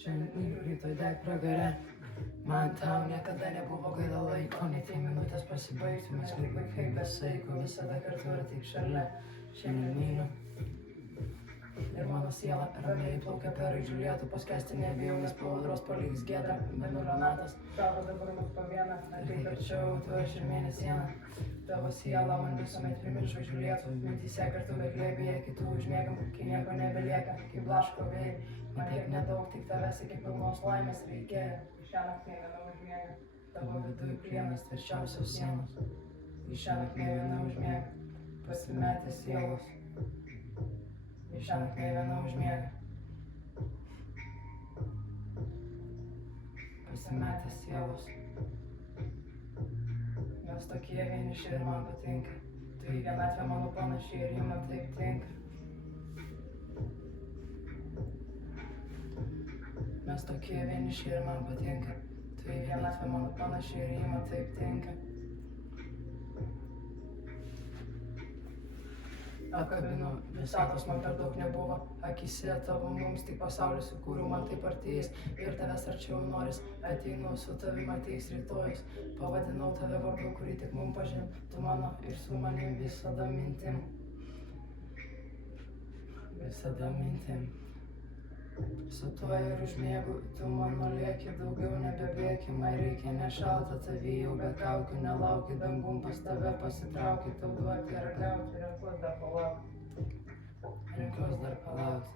Šiandien rytoj deg pragare. Man tau niekada nebuvo gaila laiko, net jei minutės pasibaigtų, mes lyg vaikai be saiko, visada kartu yra tik šalia. Šiandien myliu. Ir mano siela ramiai plaukia per raidžių lietų, paskesti nebijau, nes po audros paliks gėdą, mėnulio natas. Tavo dabar mus po vieną, ateik arčiau, tu aš ir mėnesiena. Tavo siela man visuomet primins žvaigždžių lietų, mintyse kartu bet glėbyje kitų užmiegam, kai nieko nebelieka, kaip blaško vėjai. Man tiek nedaug, tik tavęs iki pilnos laimės reikėjo. Šiąnakt nė viena užmiega, tavo viduj plienas tvirčiausios sienos. Šiąnakt nė viena užmiega, pasimetę sielos. Šiąnakt nė viena užmiega, pasimetę sielos. Jos tokie vieniši ir man patinka, tu į vienatvę mano panašiai ir ji man taip tinka. Mes tokie vieniši ir man patinka, tu į vienatvę mano panašiai ir ji man taip tinka. Apkabinu, visatos man per daug nebuvo, akyse tavo mums tik pasaulį sukūriau, man taip artėjais ir tavęs arčiau noris, ateinu su tavim ateis rytojus, pavadinau tave vardu, kurį tik mum pažin, tu mano ir su manim visada mintim. Visada mintim. Su tuo ir užmiegu, tu mano lieki, daugiau nebebėki, man reikia nešalta, tavy jau be kaukių, nelauki dangum pas tave pasitrauki, tau duoti ir gauti, renkuos dar palaukti. Renkuos dar palaukti.